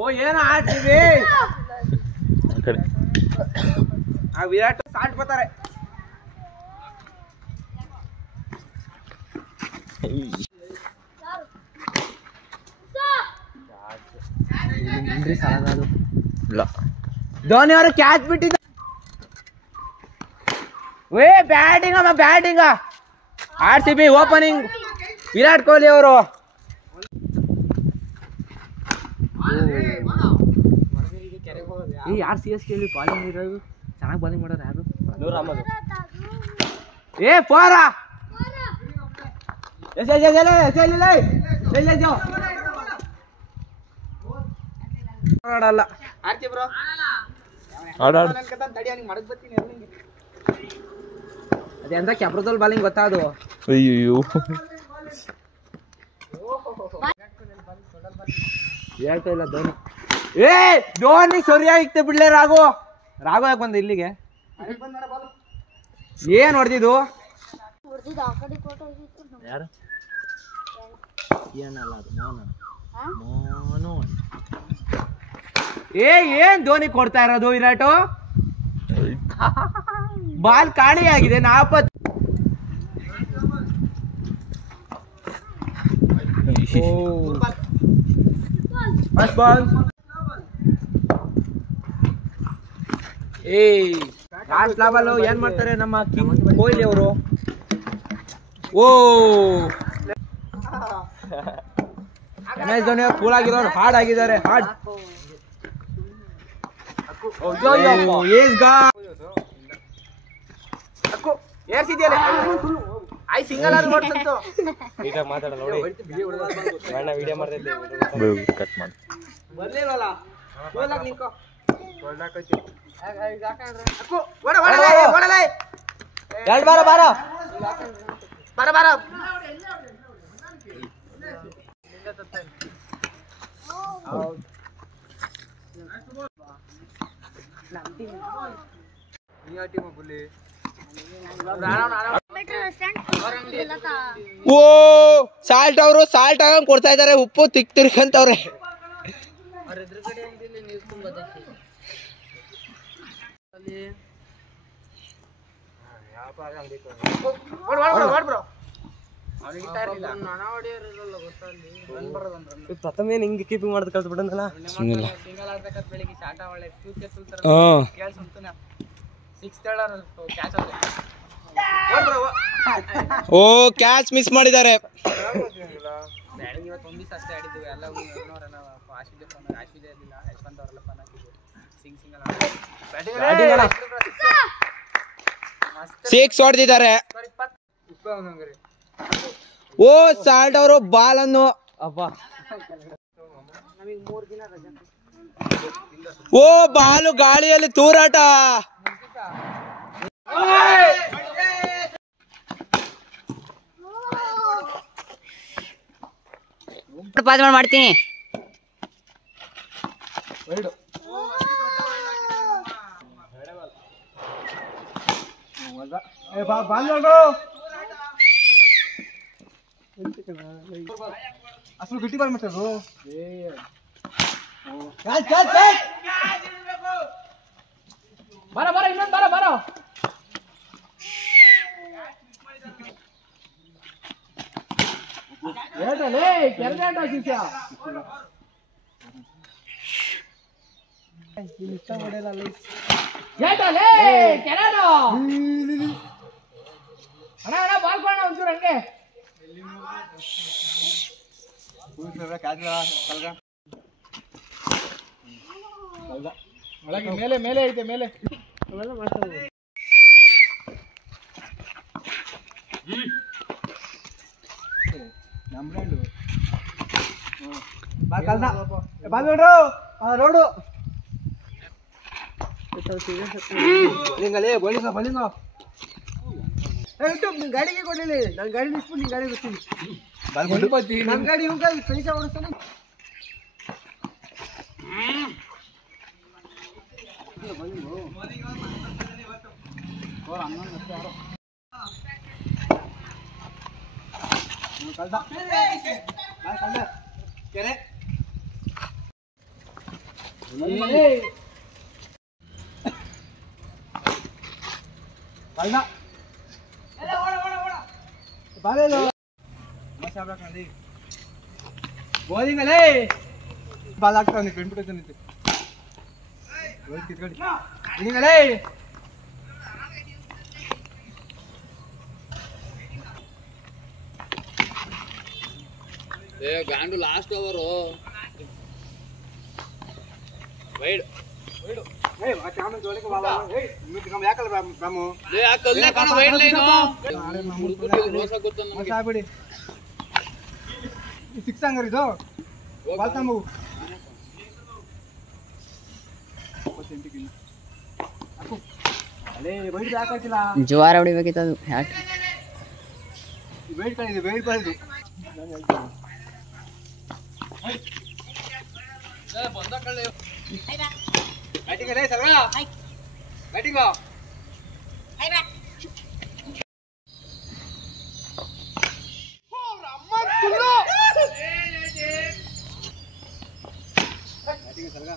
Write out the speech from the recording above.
ಓ ಏನು ಆಡ್ತೀವಿ ಆ ವಿರಾಟ್ ಸಾಲ್ಟ್ ಬರ್ತಾರೆ. ಧೋನಿ ಅವರು ಕ್ಯಾಚ್ ಬಿಟ್ಟಿದ್ದ. Batting RCB opening Virat Kohli ಅವರು. ಯಾರು CSK ಬಾಲಿಂಗ್ ಇರೋದು ಚೆನ್ನಾಗಿ ಬಾಲಿಂಗ್ ಮಾಡೋರು ಯಾರು? ಫೋರ ಆಡಲ್ಲ. ಅದೆಂತ ಕೆಪ್ರದಲ್ಲಿ ಬಾಲಿಂಗ್ ಗೊತ್ತಾದು. ಅಯ್ಯೋ ಹೇಳ್ತಾ ಇಲ್ಲ ಧೋನಿ. ಧೋನಿ ಸರಿಯಾಗಿತ್ತೆ ಬಿಡ್ಲೆ. ರಾಘು ಯಾಕೆ ಬಂದ ಇಲ್ಲಿಗೆ? ಏನ್ ಹೊಡೆದಿದ್ದು? ಯಾರು? ಏನ್ ಧೋನಿ ಕೊಡ್ತಾ ಇರೋದು ವಿರಾಟು? ಬಾಲ್ ಕಾಣೆಯಾಗಿದೆ. ನಾಪತ್ ಏನ್ ಮಾಡ್ತಾರೆ ನಮ್ಮ ಕೊಹ್ಲಿ ಅವರು? MS ಧೋನಿ ಅವರು ಕೂಲ್ ಆಗಿರೋರು ಹಾರ್ಡ್ ಆಗಿದ್ದಾರೆ. ಹಾರ್ಡ್ ಸಾಲ್ಟ್ ಅವರು ಸಾಲ್ಟ್ ಆಗಂಗ್ ಕೊಡ್ತಾ ಇದಾರೆ. ಉಪ್ಪು ತಿರ್ಕಂತವ್ರೆ. ಪ್ರಥಮ ಏನ್ ಹಿಂಗೆ ಕೀಪಿಂಗ್ ಮಾಡೋದು ಕಲ್ತು ಬಿಡಂದಲ್ಲ. ಓ ಕ್ಯಾಚ್ ಮಿಸ್ ಮಾಡಿದ್ದಾರೆ. ಸಿಕ್ಸ್ ಹೊಡೆದಿದ್ದಾರೆ. ಓ ಸಾಲ್ಟ್ ಅವರು ಬಾಲ್ ಅನ್ನು ಓ ಬಾಲು ಗಾಳಿಯಲ್ಲಿ ತೂರಾಟ. ಮಾಡ್ತೀನಿ. ಅಸಲು ಗಟ್ಟಿ ಬಾಲ್ ಮಾಡ್ತಾರು. ಬರ ಇನ್ನೊಂದು ಬರ. ಬಾಲ್ ಕೊಡ ಒಂಚೂರು ಹಂಗೆ. ಒಳಗೆ ಮೇಲೆ ಐತೆ ಮೇಲೆ ಅವೆಲ್ಲ ಮಾಡ್ತಾರೆ. ನಮ್ಮ ಬ್ರ್ಯಾಂಡು ಬಾಲ್ ನೋಡು ನಿಂಗಲೇ ಬಲಿಂಗ ಗಾಡಿಗೆ ಕೊಡಲಿ. ನನ್ನ ಗಾಡಿ ನಿಲ್ಸ್ಬಿಟ್ಟು ನಿನ್ ಗಾಡಿ ಬರ್ತೀನಿ. ನನ್ನ ಗಾಡಿ ಪೈಸಾ ಓಡಿಸ್ತಾನೆ. బోలింగలే బాల్ ఆడుతుంది పెంపుతుంది బోలింగలే ఏ గాండు లాస్ట్ ఓవర్ వైడ్ వైడ్ ఏ ఆ చామన్ జోలికి బాబా ఏ మీకు కమ యాకల రాము లే ఆ కల్లే కన వైడ్ లైన్ ರೋಸ ಗೊತ್ತ ನಮಗೆ ಸಾಬಿಡಿ 6 ಅಂಗರ್ ಇದು ಬಾಲ್ತಾ ಮಗು ಅಲೆ ವೈಡ್ ಹಾಕಿಲ್ಲ ಜೋರ ಹೊಡಿಬೇಕಿತ್ತು ಅದು ಹ್ಯಾಟ್ ವೈಡ್ ಕಳಿದೆ ವೈಡ್ ಬರದು ಏ ಬಂದ ಕಳ್ಳೆ ಬ್ಯಾಟಿಂಗ್ ಅಲೆ ಸರ್ವಾ ಬ್ಯಾಟಿಂಗ್ ಹೈ ಬಾ ಬ್ಯಾಟಿಂಗ್ ಸರ್ವಾ